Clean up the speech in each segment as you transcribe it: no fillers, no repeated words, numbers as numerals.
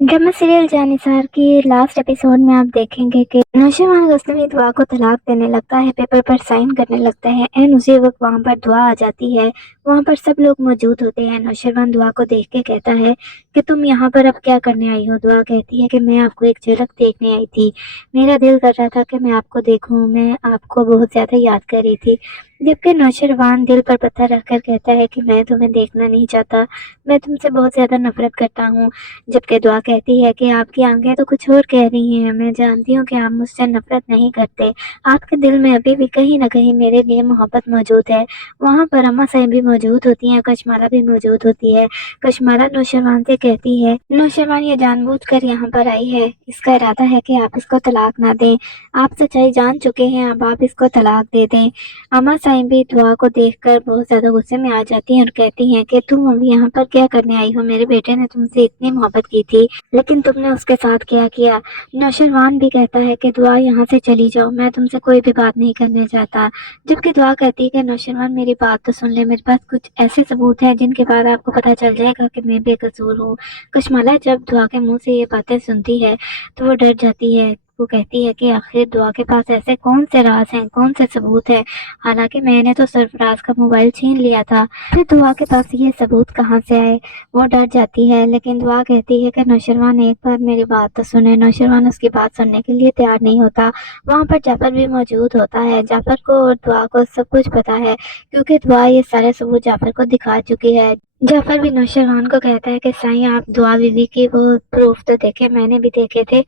Drama serial Jannisar की last episode में आप देखेंगे कि नौशरवान गजनवी दुआ को तलाक देने लगता है, पेपर पर साइन करने लगता है एंड उसी वक्त वहाँ पर दुआ आ जाती है। वहाँ पर सब लोग मौजूद होते हैं। नौशरवान दुआ को देख के कहता है कि तुम यहाँ पर अब क्या करने आई हो। दुआ कहती है कि मैं आपको एक झलक देखने आई थी, मेरा दिल कर रहा था कि मैं आपको देखूं, मैं आपको बहुत ज़्यादा याद कर रही थी। जबकि नौशरवान दिल पर पत्थर रखकर कहता है कि मैं तुम्हें देखना नहीं चाहता, मैं तुमसे बहुत ज़्यादा नफरत करता हूँ। जबकि दुआ कहती है कि आपकी आंखें तो कुछ और कह रही हैं, मैं जानती हूँ कि आप मुझसे नफरत नहीं करते, आपके दिल में अभी भी कहीं ना कहीं मेरे लिए मोहब्बत मौजूद है। वहाँ पर अम्मा साहब भी मौजूद होती हैं, कशमाला भी मौजूद होती है। कशमाला नौशरवान से कहती है, नौशरवान ये जानबूझकर यहाँ पर आई है, इसका इरादा है कि आप इसको तलाक ना दें, आप सच्चाई जान चुके हैं, अब आप इसको तलाक दे दें। अम्मा साहब भी दुआ को देखकर बहुत ज़्यादा गुस्से में आ जाती हैं और कहती हैं कि तुम अभी यहाँ पर क्या करने आई हो, मेरे बेटे ने तुमसे इतनी मोहब्बत की थी लेकिन तुमने उसके साथ क्या किया। नौशरवान भी कहता है कि दुआ यहाँ से चली जाओ, मैं तुमसे कोई भी बात नहीं करने चाहता। जबकि दुआ कहती है कि नौशरवान मेरी बात तो सुन ले, मेरे पास कुछ ऐसे सबूत हैं जिनके बाद आपको पता चल जाएगा कि मैं बेकसूर हूँ। कशमाला जब दुआ के मुंह से ये बातें सुनती है तो वो डर जाती है। वो कहती है कि आखिर दुआ के पास ऐसे कौन से राज हैं, कौन से सबूत हैं, हालांकि मैंने तो सरफराज का मोबाइल छीन लिया था, फिर दुआ के पास ये सबूत कहाँ से आए। वो डर जाती है लेकिन दुआ कहती है कि नौशरवान एक बार मेरी बात तो सुने। नौशरवान उसकी बात सुनने के लिए तैयार नहीं होता। वहाँ पर जाफर भी मौजूद होता है। जाफर को और दुआ को सब कुछ पता है क्योंकि दुआ ये सारे सबूत जाफर को दिखा चुकी है। जाफर भी नौशरवान को कहता है कि साईं आप दुआ बीवी की वो प्रूफ तो देखे, मैंने भी देखे थे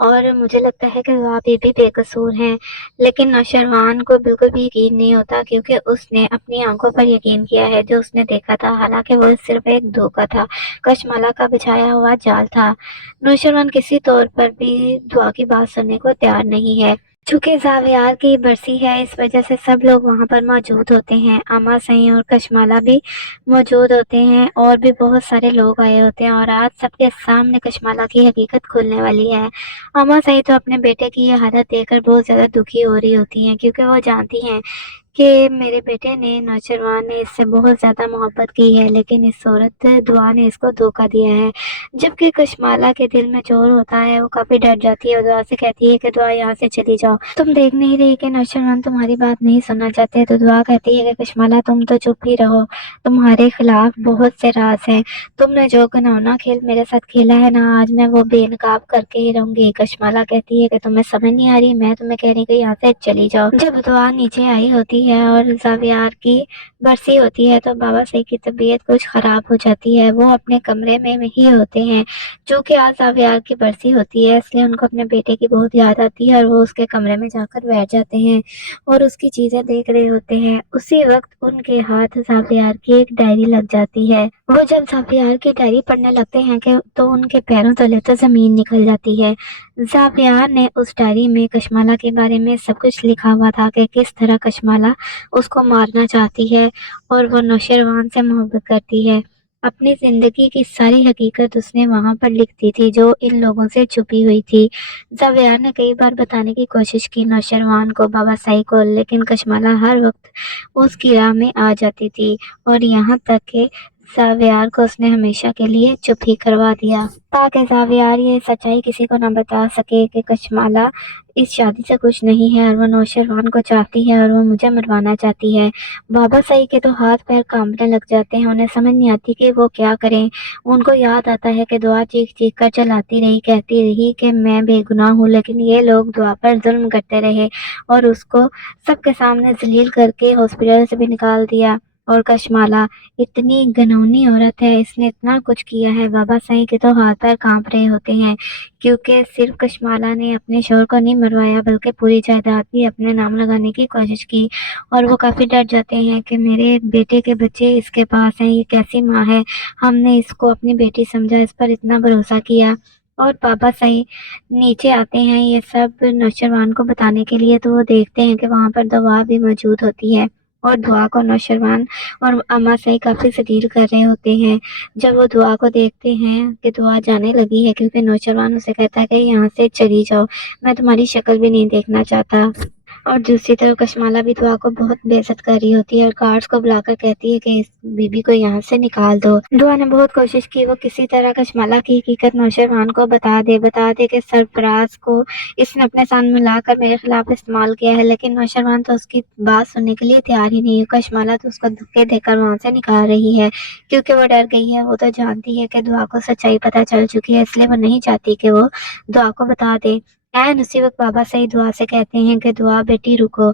और मुझे लगता है कि दुआ बीवी बेकसूर हैं। लेकिन नौशरवान को बिल्कुल भी यकीन नहीं होता क्योंकि उसने अपनी आंखों पर यकीन किया है जो उसने देखा था, हालांकि वो सिर्फ एक धोखा था, कशमाला का बिछाया हुआ जाल था। नौशरवान किसी तौर पर भी दुआ की बात सुनने को तैयार नहीं है। चूंकि जावियार की बरसी है इस वजह से सब लोग वहाँ पर मौजूद होते हैं। अम्मा सई और कशमाला भी मौजूद होते हैं और भी बहुत सारे लोग आए होते हैं और आज सबके सामने कशमाला की हकीकत खुलने वाली है। अम्मा सई तो अपने बेटे की ये हालत देखकर बहुत ज़्यादा दुखी हो रही होती हैं क्योंकि वो जानती हैं कि मेरे बेटे ने, नौशरवान ने इससे बहुत ज़्यादा मोहब्बत की है लेकिन इस औरत दुआ ने इसको धोखा दिया है। जबकि कशमाला के दिल में चोर होता है, वो काफ़ी डर जाती है और दुआ से कहती है कि दुआ यहाँ से चली जाओ, तुम देख नहीं रही कि नौशरवान तुम्हारी बात नहीं सुनना चाहते। तो दुआ कहती है कि कशमाला तुम तो चुप ही रहो, तुम्हारे खिलाफ बहुत से राज हैं, तुमने जो घिनौना खेल मेरे साथ खेला है ना, आज मैं वो बेनकाब करके ही रहूंगी। कशमाला कहती है कि तुम्हें समझ नहीं आ रही, मैं तुम्हें कह रही कि यहाँ से चली जाओ। जब दुआ नीचे आई होती है और जावियार की बरसी होती है तो बाबा सही की तबीयत कुछ खराब हो जाती है। वो अपने कमरे में ही होते हैं। चूंकि आज जावियार की बरसी होती है इसलिए उनको अपने बेटे की बहुत याद आती है और वो उसके कमरे में जाकर बैठ जाते हैं और उसकी चीजें देख रहे होते हैं। उसी वक्त उनके हाथ जावियार की एक डायरी लग जाती है। वो जब जावियार की डायरी पढ़ने लगते हैं कि तो उनके पैरों तले तो जमीन निकल जाती है। जावियार ने उस डायरी में कशमाला के बारे में सब कुछ लिखा हुआ था कि किस तरह कशमाला उसको मारना चाहती है और वो नौशरवान से मोहब्बत करती है। अपनी जिंदगी की सारी हकीकत उसने वहां पर लिख दी थी जो इन लोगों से छुपी हुई थी। जावियार ने कई बार बताने की कोशिश की नौशरवान को, बाबा साई को, लेकिन कशमाला हर वक्त उसकी राह में आ जाती थी और यहाँ तक कि जावियार को उसने हमेशा के लिए चुप ही करवा दिया ताकि जावियार ये सच्चाई किसी को न बता सके कि कशमाला इस शादी से खुश नहीं है और वो नौशरवान को चाहती है और वो मुझे मरवाना चाहती है। बाबा सही के तो हाथ पैर कांपने लग जाते हैं, उन्हें समझ नहीं आती कि वो क्या करें। उनको याद आता है कि दुआ चीख चीख कर चलाती रही, कहती रही कि मैं बेगुनाह हूँ, लेकिन ये लोग दुआ पर जुल्म करते रहे और उसको सबके सामने जलील करके हॉस्पिटल से भी निकाल दिया। और कशमाला इतनी घिनौनी औरत है, इसने इतना कुछ किया है। बाबा साईं के तो हाथ पैर कांप रहे होते हैं क्योंकि सिर्फ कशमाला ने अपने शोहर को नहीं मरवाया बल्कि पूरी जायदाद भी अपने नाम लगाने की कोशिश की और वो काफ़ी डर जाते हैं कि मेरे बेटे के बच्चे इसके पास हैं, ये कैसी माँ है, हमने इसको अपनी बेटी समझा, इस पर इतना भरोसा किया। और बाबा साईं नीचे आते हैं ये सब नौशरवान को बताने के लिए, तो वो देखते हैं कि वहाँ पर दवा भी मौजूद होती है और दुआ को नौशरवान और अम्मा सही काफ़ी जलील कर रहे होते हैं। जब वो दुआ को देखते हैं कि दुआ जाने लगी है क्योंकि नौशरवान उसे कहता है कि यहाँ से चली जाओ, मैं तुम्हारी शक्ल भी नहीं देखना चाहता। اور دوسری طرف کشمالہ بھی دعا کو بہت بے عزت کر رہی ہوتی ہے اور گارڈز کو بلا کر کہتی ہے کہ اس بی بی کو یہاں سے نکال دو۔ دعا نے بہت کوشش کی وہ کسی طرح کشمالہ کی حقیقت نوشروان کو بتا دے کہ سرفراز کو اس نے اپنے سامنے ملا کر میرے خلاف استعمال کیا ہے، لیکن نوشروان تو اس کی بات سننے کے لیے تیار ہی نہیں ہے۔ کشمالہ تو اس کو دھکے دے کر وہاں سے نکال رہی ہے کیونکہ وہ ڈر گئی ہے۔ وہ تو جانتی ہے کہ دعا کو سچائی پتہ چل چکی ہے، اس لیے وہ نہیں چاہتی کہ وہ دعا کو بتا دے۔ اسی وقت بابا سعید دعا سے کہتے ہیں کہ دعا بیٹی رکو۔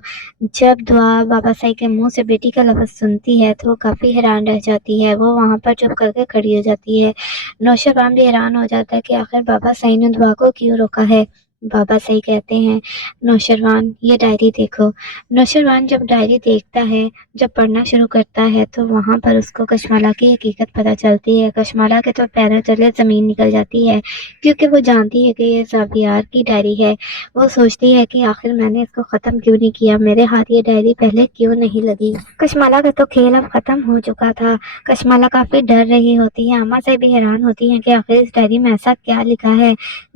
جب دعا بابا سعید کے منہ سے بیٹی کا لفظ سنتی ہے تو وہ کافی حیران رہ جاتی ہے، وہ وہاں پر چپ کر کے کھڑی ہو جاتی ہے۔ نوشروان بھی حیران ہو جاتا ہے کہ آخر بابا سعید نے دعا کو کیوں روکا ہے۔ بابا سعید کہتے ہیں نوشروان یہ ڈائری دیکھو۔ نوشروان جب ڈائری دیکھتا ہے، جب پڑھنا شروع کرتا ہے تو وہاں پر اس کو کشمالہ کی حقیقت پتہ چلتی ہے۔ کشمالہ کے تو پیروں تلے زمین نکل جاتی ہے کیونکہ وہ جانتی ہے کہ یہ زاویار کی ڈائری ہے۔ وہ سوچتی ہے کہ آخر میں نے اس کو ختم کیوں نہیں کیا، میرے ہاتھ یہ ڈائری پہلے کیوں نہیں لگی۔ کشمالہ کا تو کھیل اب ختم ہو چکا تھا۔ کشمالہ کافی ڈر رہی ہوتی ہے، اماں سے بھی حیران ہوتی ہیں کہ آخر اس ڈائری میں ایسا کیا لکھا ہے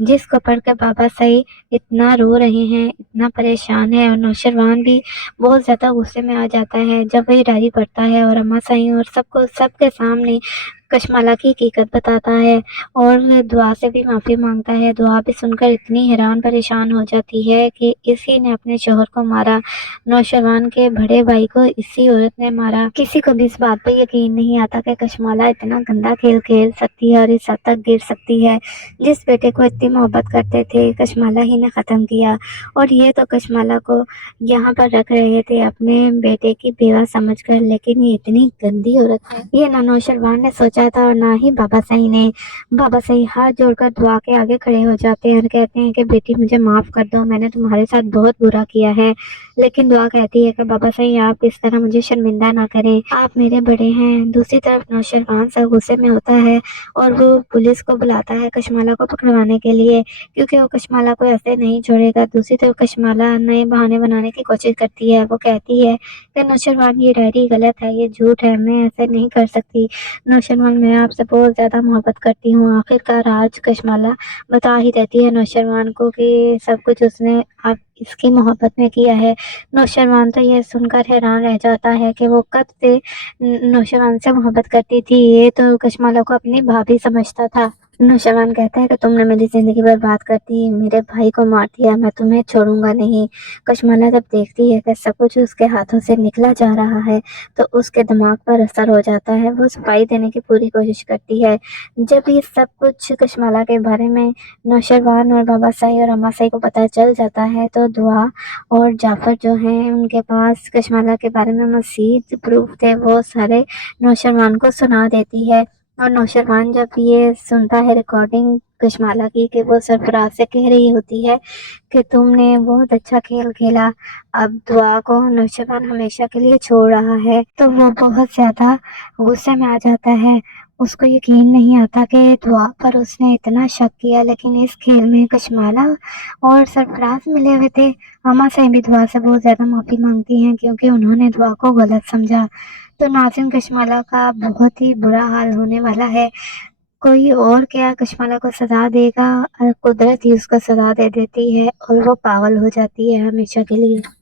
جس کو پڑھ کر بابا سعید اتنا رو رہے ہیں، اتنا پریشان ہے۔ اور نوشروان بھی بہت زیادہ غصے میں آ جاتا ہے جب وہ یہ ڈائری پڑھتا ہے اور اماں سعید اور سب کے سامنے کشمالہ کی حقیقت بتاتا ہے اور دعا سے بھی معافی مانگتا ہے۔ دعا بھی سن کر اتنی حیران پریشان ہو جاتی ہے کہ اسی نے اپنے شوہر کو مارا، نوشروان کے بڑے بھائی کو اسی عورت نے مارا۔ کسی کو بھی اس بات پہ یقین نہیں آتا کہ کشمالہ اتنا گندا کھیل کھیل سکتی ہے اور اس حد تک گر سکتی ہے۔ جس بیٹے کو اتنی محبت کرتے تھے کشمالہ ہی نے ختم کیا، اور یہ تو کشمالہ کو یہاں پر رکھ رہے تھے اپنے بیٹے کی بیوہ سمجھ کر، لیکن یہ اتنی گندی عورت ہے یہ نہ نوشروان نے سوچا تھا اور نہ ہی بابا سعید نے۔ بابا سعید ہاتھ جوڑ کر دعا کے آگے کھڑے ہو جاتے ہیں اور کہتے ہیں کہ بیٹی مجھے معاف کر دو، میں نے تمہارے ساتھ بہت برا کیا ہے۔ لیکن دعا کہتی ہے کہ بابا سعید آپ اس طرح مجھے شرمندہ نہ کریں، آپ میرے بڑے ہیں۔ دوسری طرف نوشروان سا غصے میں ہوتا ہے اور وہ پولیس کو بلاتا ہے کشمالہ کو پکڑوانے کے لیے کیونکہ وہ کشمالہ کو ایسے نہیں چھوڑے گا۔ دوسری طرف کشمالہ نئے بہانے بنانے کی کوشش کرتی ہے، وہ کہتی ہے کہ نوشروان یہ ڈائری غلط ہے، یہ جھوٹ ہے، میں ایسے نہیں کر سکتی۔ نوشروان میں آپ سے بہت زیادہ محبت کرتی ہوں۔ آخرکار آج کشمالہ بتا ہی دیتی ہے نوشروان کو کہ سب کچھ اس نے اب اس کی محبت میں کیا ہے۔ نوشروان تو یہ سن کر حیران رہ جاتا ہے کہ وہ کب سے نوشروان سے محبت کرتی تھی، یہ تو کشمالہ کو اپنی بھابھی سمجھتا تھا۔ نوشروان کہتا ہے کہ تم نے میری زندگی برباد کر دی، میرے بھائی کو مار دیا، میں تمہیں چھوڑوں گا نہیں۔ کشمالہ جب دیکھتی ہے کہ سب کچھ اس کے ہاتھوں سے نکلا جا رہا ہے تو اس کے دماغ پر اثر ہو جاتا ہے، وہ صفائی دینے کی پوری کوشش کرتی ہے۔ جب یہ سب کچھ کشمالہ کے بارے میں نوشروان اور بابا سعید اور اماں سعید کو پتہ چل جاتا ہے تو دعا اور جعفر جو ہیں ان کے پاس کشمالہ کے بارے میں مزید پروف تھے، وہ سارے نوشروان کو سنا دیتی ہے۔ اور نوشروان جب یہ سنتا ہے ریکارڈنگ کشمالہ کی کہ وہ سرفراز سے کہہ رہی ہوتی ہے کہ تم نے بہت اچھا کھیل کھیلا، اب دعا کو نوشروان ہمیشہ کے لیے چھوڑ رہا ہے، تو وہ بہت زیادہ غصے میں آ جاتا ہے۔ اس کو یقین نہیں آتا کہ دعا پر اس نے اتنا شک کیا، لیکن اس کھیل میں کشمالہ اور سرفراز ملے ہوئے تھے۔ اماں سے بھی دعا سے بہت زیادہ معافی مانگتی ہیں کیونکہ انہوں نے دعا کو غلط سمجھا۔ تو ناظرین کشمالہ کا بہت ہی برا حال ہونے والا ہے، کوئی اور کیا کشمالہ کو سزا دے گا، قدرت ہی اس کو سزا دے دیتی ہے اور وہ پاگل ہو جاتی ہے ہمیشہ کے لیے۔